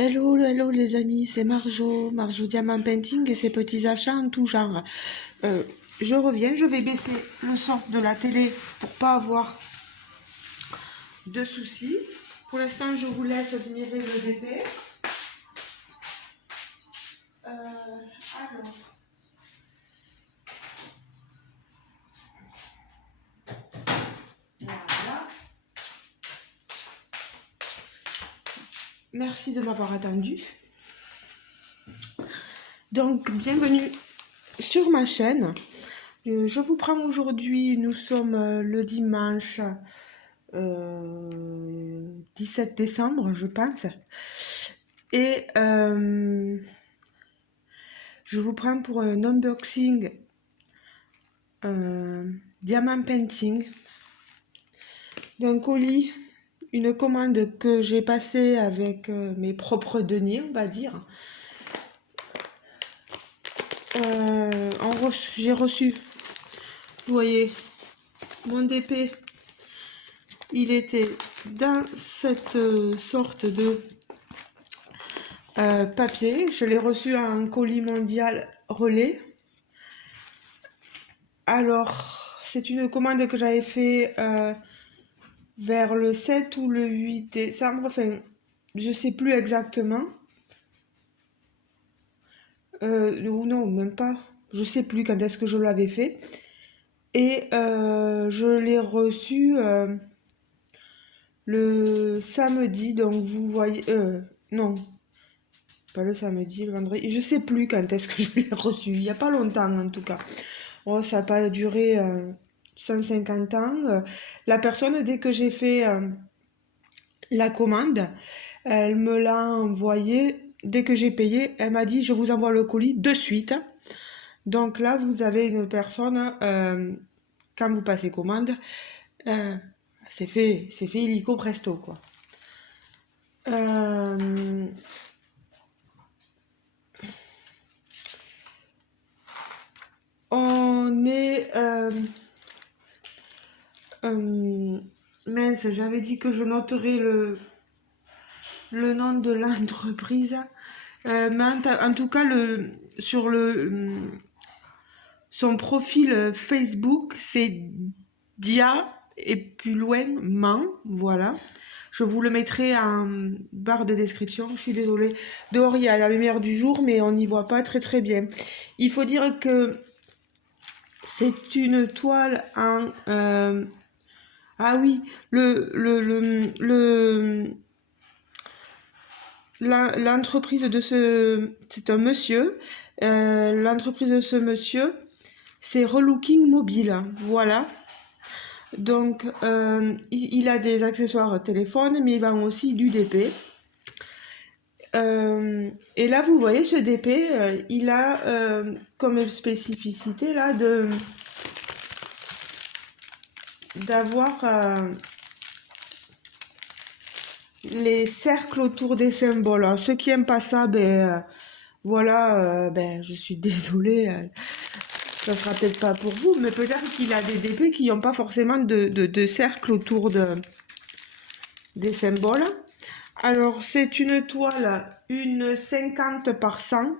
Hello, hello les amis, c'est Marjo Diamant Painting et ses petits achats en tout genre. Je reviens, je vais baisser le son de la télé pour pas avoir de soucis. Pour l'instant, je vous laisse admirer le bébé. Alors, voilà. Merci de m'avoir attendu. Donc, bienvenue sur ma chaîne. Je vous prends aujourd'hui, nous sommes le dimanche 17 décembre, je pense. Et je vous prends pour un unboxing Diamant Painting d'un colis, une commande que j'ai passée avec mes propres deniers, on va dire. J'ai reçu, vous voyez, mon DP, il était dans cette sorte de papier. Je l'ai reçu à un colis mondial relais. Alors, c'est une commande que j'avais fait vers le 7 ou le 8 décembre, enfin, je sais plus exactement. Ou non, même pas. Je sais plus quand est-ce que je l'avais fait. Et je l'ai reçu le samedi, donc vous voyez... non, pas le samedi, le vendredi. Je sais plus quand est-ce que je l'ai reçu. Il n'y a pas longtemps en tout cas. Oh, ça n'a pas duré 150 ans. La personne, dès que j'ai fait la commande, elle me l'a envoyé. Dès que j'ai payé, elle m'a dit je vous envoie le colis de suite. Donc là, vous avez une personne, quand vous passez commande, c'est fait illico presto, quoi. On est... mince, j'avais dit que je noterais le nom de l'entreprise. Mais en tout cas, sur son profil Facebook, c'est Dia et plus loin Man, voilà. Je vous le mettrai en barre de description. Je suis désolée. Dehors, il y a la lumière du jour, mais on n'y voit pas très très bien. Il faut dire que c'est une toile en... ah oui, l'entreprise de ce... C'est un monsieur. L'entreprise de ce monsieur, c'est Relooking Mobile. Voilà. Donc, il a des accessoires téléphone, mais il vend aussi du DP. Et là, vous voyez, ce DP, il a comme spécificité là d'avoir les cercles autour des symboles. Alors, ceux qui aiment pas ça, ben voilà, ben je suis désolée. Ça sera peut-être pas pour vous, mais peut-être qu'il a des DP qui n'ont pas forcément de cercle autour des symboles. Alors, c'est une toile, une 50 par 100.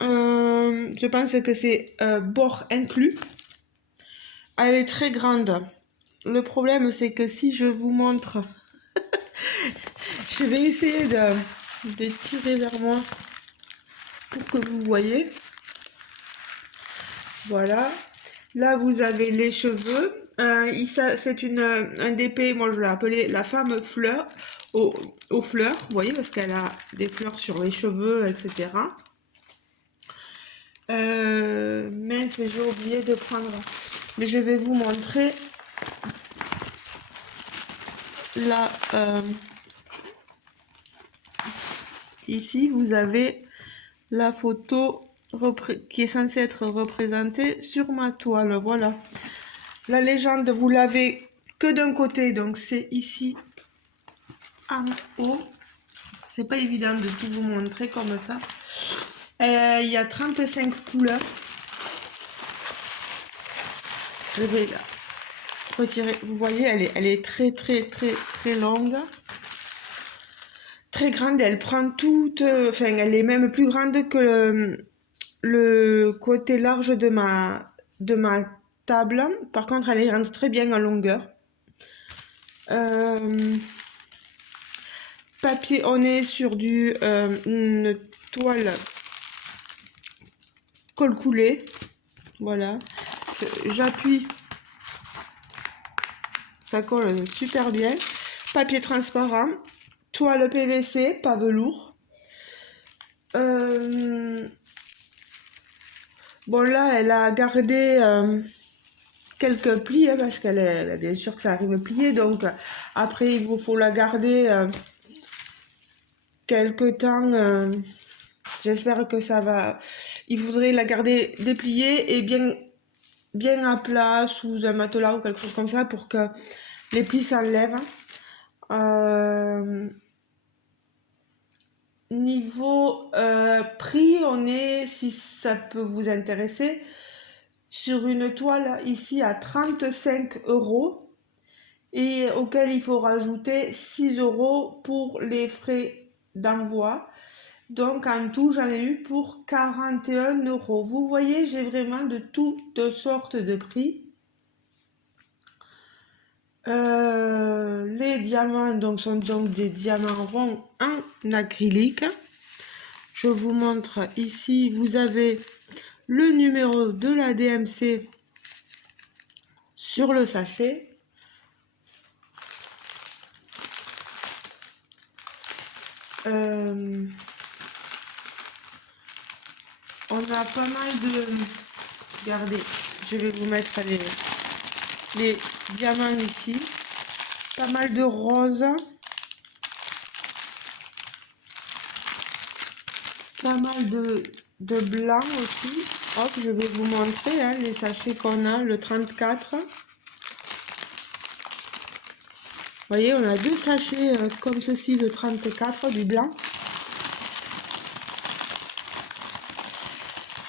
Je pense que c'est bord inclus. Elle est très grande. Le problème, c'est que si je vous montre, je vais essayer de tirer vers moi pour que vous voyez. Voilà. Là, vous avez les cheveux. C'est un DP, moi je l'ai appelé la femme fleur, aux fleurs, vous voyez, parce qu'elle a des fleurs sur les cheveux, etc. Mince, j'ai oublié de prendre. Mais je vais vous montrer là. Ici, vous avez la photo qui est censée être représentée sur ma toile. Voilà. La légende, vous l'avez que d'un côté, donc c'est ici en haut. C'est pas évident de tout vous montrer comme ça. Il y a 35 couleurs. Je vais la retirer. Vous voyez, elle est très très très très longue. très grande, elle prend toute, enfin elle est même plus grande que le côté large de ma table. Par contre, elle rentre très bien en longueur. Euh, Papier, on est sur une toile col coulé. Voilà. J'appuie, ça colle super bien. Papier transparent, toile PVC, pas velours. Bon là, elle a gardé quelques plis, hein, parce qu'elle est bien sûr que ça arrive plié, donc après il vous faut la garder quelques temps. J'espère que ça va. Il faudrait la garder dépliée et bien à plat sous un matelas ou quelque chose comme ça pour que les plis s'enlèvent. Euh, Niveau prix, on est, si ça peut vous intéresser, sur une toile ici à 35 € et auquel il faut rajouter 6 € pour les frais d'envoi. Donc en tout, j'en ai eu pour 41 €. Vous voyez, j'ai vraiment de toutes sortes de prix. Les diamants donc, sont donc des diamants ronds en acrylique. Je vous montre ici, vous avez le numéro de la DMC sur le sachet. On a pas mal de... Regardez, je vais vous mettre les diamants ici. Pas mal de roses. Pas mal de blanc aussi. Hop, je vais vous montrer hein, les sachets qu'on a, le 34. Vous voyez, on a deux sachets comme ceci de 34, du blanc.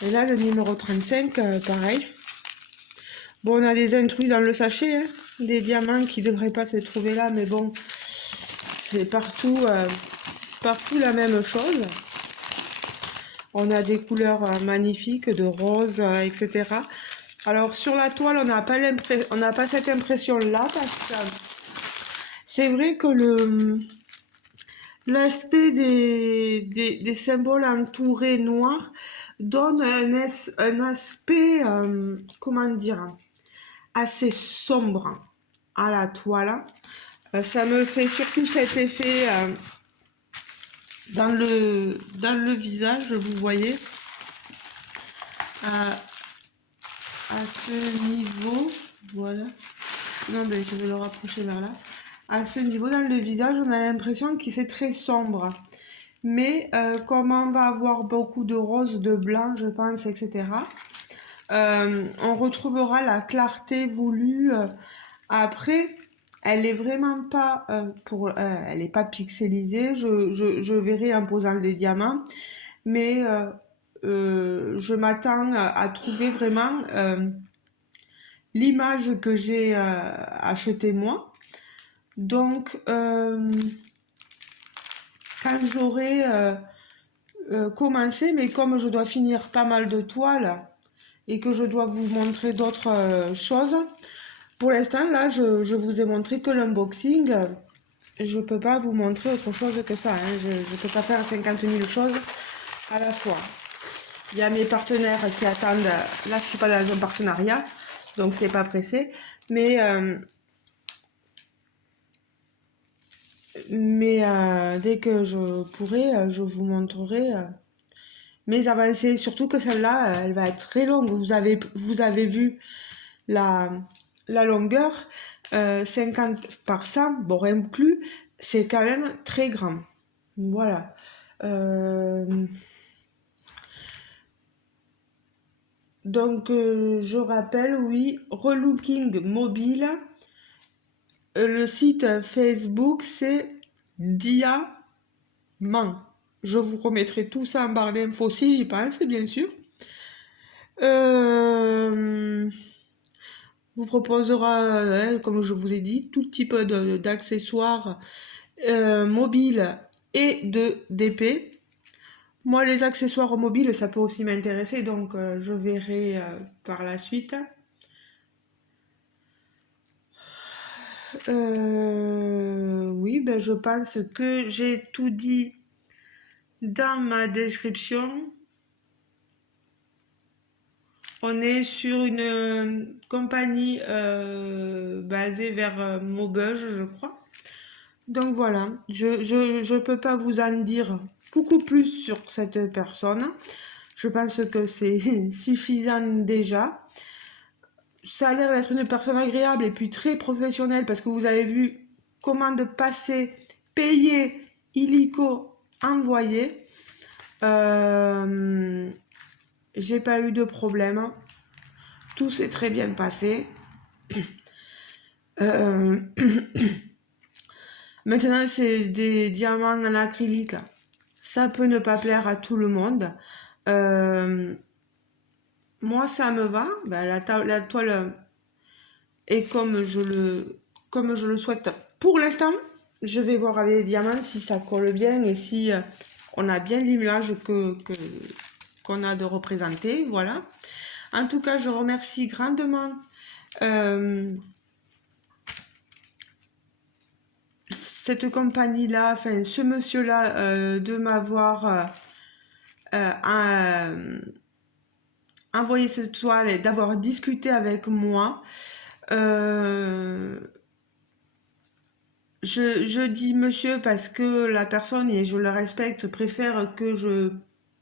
Et là, le numéro 35, pareil. Bon, on a des intrus dans le sachet, hein, des diamants qui ne devraient pas se trouver là, mais bon, c'est partout la même chose. On a des couleurs magnifiques, de rose, etc. Alors, sur la toile, on n'a pas cette impression-là, parce que c'est vrai que l'aspect des symboles entourés noirs donne un aspect, comment dire, assez sombre à la toile. Ça me fait surtout cet effet dans le visage, vous voyez, à ce niveau, voilà. Non, mais je vais le rapprocher vers là. À ce niveau, dans le visage, on a l'impression que c'est très sombre. Mais comme on va avoir beaucoup de rose, de blanc, je pense, etc., on retrouvera la clarté voulue. Après, elle est vraiment pas elle est pas pixelisée. Je verrai en posant les diamants, mais je m'attends à trouver vraiment l'image que j'ai achetée moi. Donc, quand j'aurai commencé, mais comme je dois finir pas mal de toiles et que je dois vous montrer d'autres choses, pour l'instant, là, je vous ai montré que l'unboxing. Je peux pas vous montrer autre chose que ça. Hein. Je ne peux pas faire 50 000 choses à la fois. Il y a mes partenaires qui attendent. Là, je suis pas dans un partenariat, donc c'est pas pressé. Mais dès que je pourrai, je vous montrerai mes avancées. Surtout que celle-là, elle va être très longue. Vous avez vu la, la longueur, 50 par 100, bon, rien plus, c'est quand même très grand. Voilà. Donc, je rappelle, oui, Relooking Mobile. Le site Facebook, c'est Diamant. Je vous remettrai tout ça en barre d'infos si j'y pense, bien sûr. Vous proposera, comme je vous ai dit, tout type d'accessoires mobiles et de d'épée. Moi, les accessoires mobiles, ça peut aussi m'intéresser, donc je verrai par la suite. Oui, ben, je pense que j'ai tout dit dans ma description. On est sur une compagnie basée vers Maubeuge, je crois. Donc voilà, je peux pas vous en dire beaucoup plus sur cette personne. Je pense que c'est suffisant déjà. Ça a l'air d'être une personne agréable et puis très professionnelle parce que vous avez vu commande passer, payer, illico, envoyer. Euh, j'ai pas eu de problème. Tout s'est très bien passé. Euh, Maintenant, c'est des diamants en acrylique. Ça peut ne pas plaire à tout le monde. Euh, Moi, ça me va. Ben, la toile est comme je le souhaite pour l'instant. Je vais voir avec les diamants si ça colle bien et si on a bien l'image qu'on a de représenter. Voilà. En tout cas, je remercie grandement euh, cette compagnie-là, enfin ce monsieur-là, de m'avoir euh, envoyé cette toile et d'avoir discuté avec moi. Euh, je dis monsieur parce que la personne, et je le respecte, préfère que je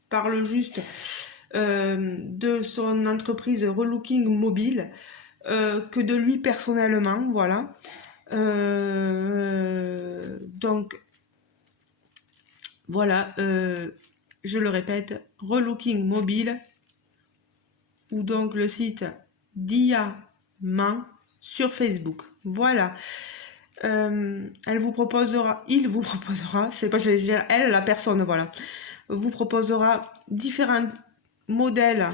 parle juste de son entreprise Relooking Mobile que de lui personnellement, voilà. Donc voilà, je le répète, Relooking Mobile ou donc le site Diamant sur Facebook. Voilà. Elle vous proposera, il vous proposera, c'est pas, j'allais dire elle, la personne, voilà, vous proposera différents modèles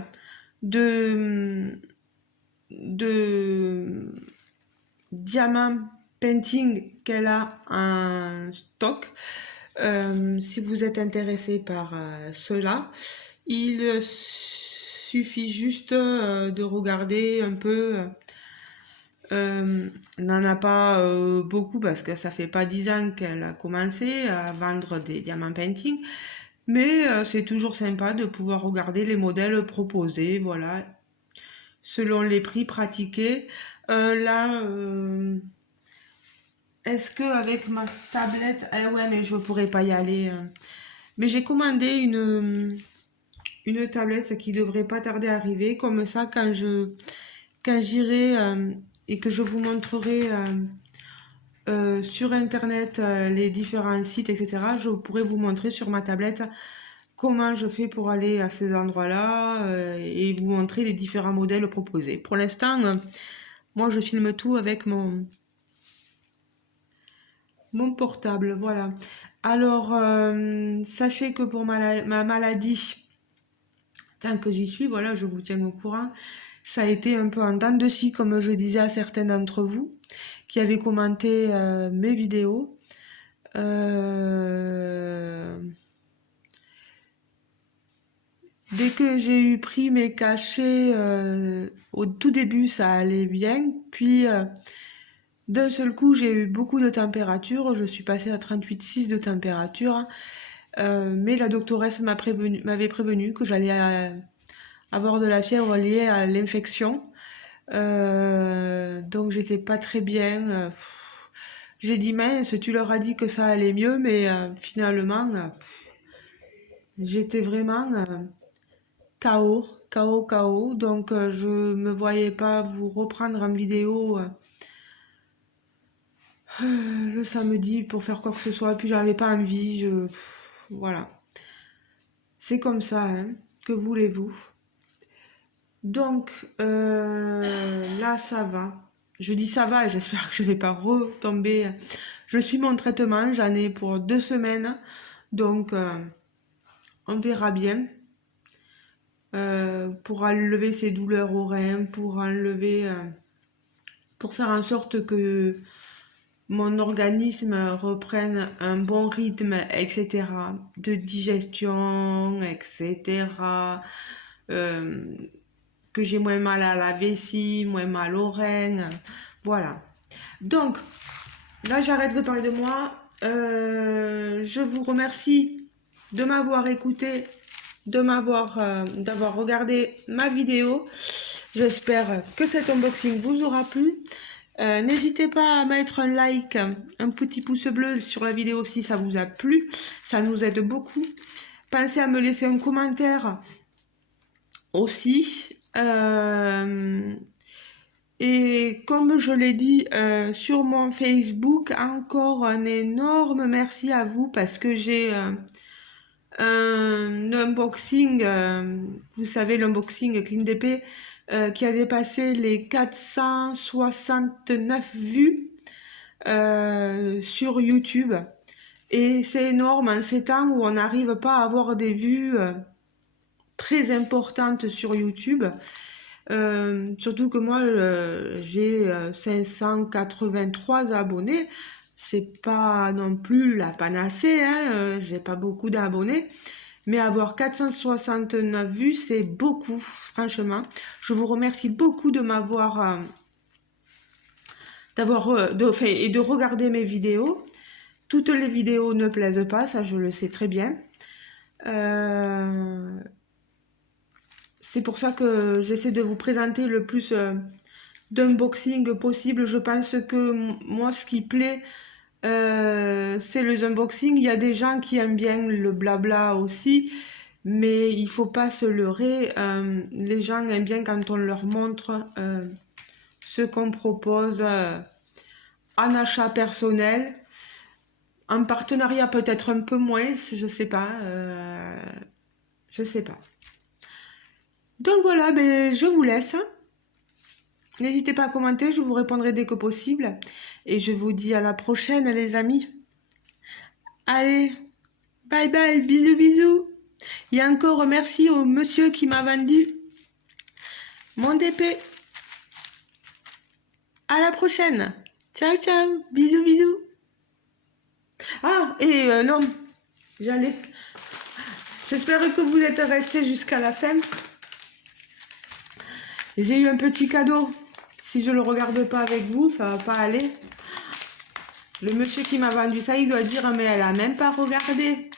de, de diamant painting qu'elle a en stock. Si vous êtes intéressé par cela, il suffit juste de regarder un peu. N'en a pas beaucoup parce que ça fait pas 10 ans qu'elle a commencé à vendre des diamants painting, mais c'est toujours sympa de pouvoir regarder les modèles proposés, voilà, selon les prix pratiqués. Là, est-ce que avec ma tablette, ah ouais, mais je pourrais pas y aller. Mais j'ai commandé une tablette qui devrait pas tarder à arriver, comme ça quand j'irai et que je vous montrerai sur internet les différents sites, etc. Je pourrais vous montrer sur ma tablette comment je fais pour aller à ces endroits-là et vous montrer les différents modèles proposés. Pour l'instant, moi je filme tout avec mon portable, voilà. Alors, sachez que pour ma maladie, tant que j'y suis, voilà, je vous tiens au courant. Ça a été un peu en dents de scie, comme je disais à certains d'entre vous qui avaient commenté mes vidéos. Euh, Dès que j'ai eu pris mes cachets, au tout début, ça allait bien. Puis, d'un seul coup, j'ai eu beaucoup de température. Je suis passée à 38,6 de température. Mais la doctoresse m'avait prévenu que j'allais avoir de la fièvre liée à l'infection. Donc, j'étais pas très bien. J'ai dit, mince, tu leur as dit que ça allait mieux, mais finalement, j'étais vraiment KO, KO, KO. Donc, je me voyais pas vous reprendre en vidéo le samedi pour faire quoi que ce soit. Puis, j'avais pas envie. Voilà. C'est comme ça, hein. Que voulez-vous? Donc, là, ça va. Je dis ça va et j'espère que je vais pas retomber. Je suis mon traitement, j'en ai pour 2 semaines. Donc, on verra bien. Pour enlever ces douleurs aux reins, pour enlever, pour faire en sorte que mon organisme reprenne un bon rythme, etc. De digestion, etc. Euh, que j'ai moins mal à la vessie, moins mal aux reins. Voilà. Donc, là, j'arrête de parler de moi. Je vous remercie de m'avoir écouté, d'avoir regardé ma vidéo. J'espère que cet unboxing vous aura plu. N'hésitez pas à mettre un like, un petit pouce bleu sur la vidéo si ça vous a plu. Ça nous aide beaucoup. Pensez à me laisser un commentaire aussi. Et comme je l'ai dit sur mon Facebook, encore un énorme merci à vous parce que j'ai un unboxing, vous savez l'unboxing CleanDP qui a dépassé les 469 vues sur YouTube. Et c'est énorme en ces temps où on n'arrive pas à avoir des vues très importantes sur YouTube. Surtout que moi j'ai 583 abonnés, c'est pas non plus la panacée, hein, j'ai pas beaucoup d'abonnés, mais avoir 469 vues c'est beaucoup, franchement. Je vous remercie beaucoup de m'avoir et de regarder mes vidéos. Toutes les vidéos ne plaisent pas, ça je le sais très bien. C'est pour ça que j'essaie de vous présenter le plus d'unboxing possible. Je pense que moi, ce qui plaît, c'est les unboxings. Il y a des gens qui aiment bien le blabla aussi, mais il faut pas se leurrer. Les gens aiment bien quand on leur montre ce qu'on propose en achat personnel. En partenariat peut-être un peu moins, je sais pas. Je sais pas. Donc voilà, ben, je vous laisse. N'hésitez pas à commenter, je vous répondrai dès que possible. Et je vous dis à la prochaine, les amis. Allez, bye bye, bisous bisous. Et encore merci au monsieur qui m'a vendu mon DP. À la prochaine. Ciao, ciao. Bisous, bisous. Ah, et non, j'allais. J'espère que vous êtes restés jusqu'à la fin. J'ai eu un petit cadeau. Si je le regarde pas avec vous, ça va pas aller. Le monsieur qui m'a vendu ça, il doit dire, mais elle a même pas regardé.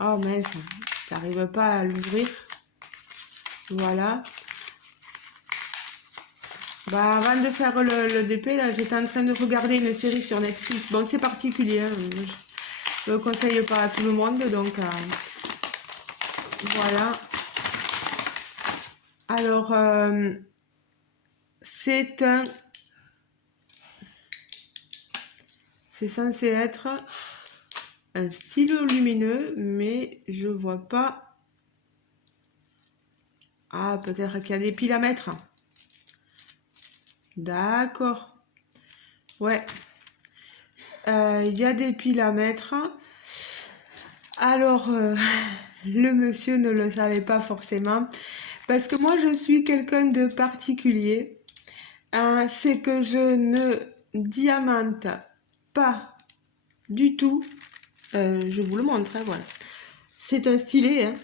Oh mince, j'arrive pas à l'ouvrir. Voilà. Bah, avant de faire le DP, là, j'étais en train de regarder une série sur Netflix. Bon, c'est particulier, hein. Je le conseille pas à tout le monde, donc voilà. Alors, c'est censé être un stylo lumineux, mais je vois pas. Ah, peut-être qu'il y a des piles à mettre. D'accord. Ouais. Il y a des piles à mettre. Alors, le monsieur ne le savait pas forcément. Parce que moi, je suis quelqu'un de particulier. C'est que je ne diamante pas du tout. Je vous le montre, hein, voilà. C'est un stylet hein,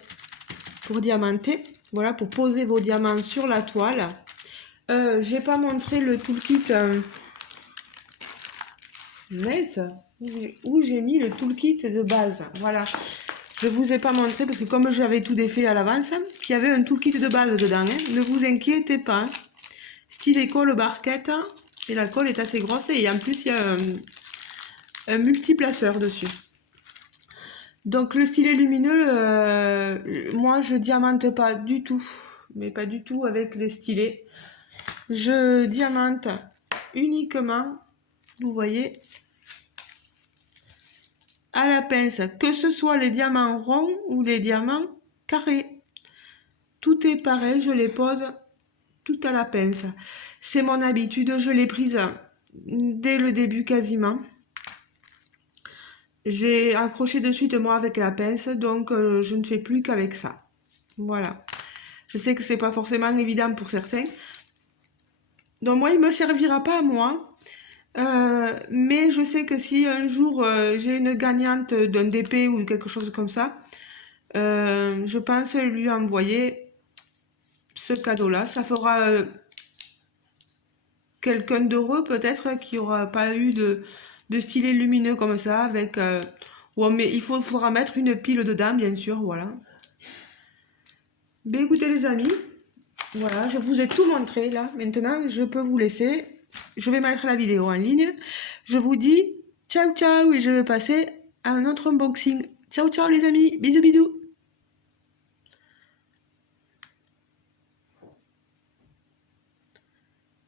pour diamanter. Voilà, pour poser vos diamants sur la toile. J'ai pas montré le toolkit. Mais où j'ai mis le toolkit de base. Voilà. Je vous ai pas montré parce que comme j'avais tout défait à l'avance, il y avait un toolkit de base dedans. Hein. Ne vous inquiétez pas. Stylet colle barquette. Et la colle est assez grosse. Et en plus, il y a un multiplaceur dessus. Donc le stylet lumineux, moi je diamante pas du tout. Mais pas du tout avec les stylets. Je diamante uniquement, vous voyez, à la pince, que ce soit les diamants ronds ou les diamants carrés. Tout est pareil, je les pose tout à la pince. C'est mon habitude, je l'ai prise dès le début quasiment. J'ai accroché de suite moi avec la pince, donc je ne fais plus qu'avec ça. Voilà. Je sais que c'est pas forcément évident pour certains. Donc moi, il me servira pas à moi. Mais je sais que si un jour j'ai une gagnante d'un DP ou quelque chose comme ça, je pense lui envoyer ce cadeau-là. Ça fera quelqu'un d'heureux peut-être qui aura pas eu de stylet lumineux comme ça avec ouais, mais faudra mettre une pile dedans bien sûr, voilà. Ben écoutez les amis, voilà, je vous ai tout montré là. Maintenant, je peux vous laisser. Je vais mettre la vidéo en ligne. Je vous dis ciao ciao et je vais passer à un autre unboxing. Ciao ciao les amis, bisous bisous.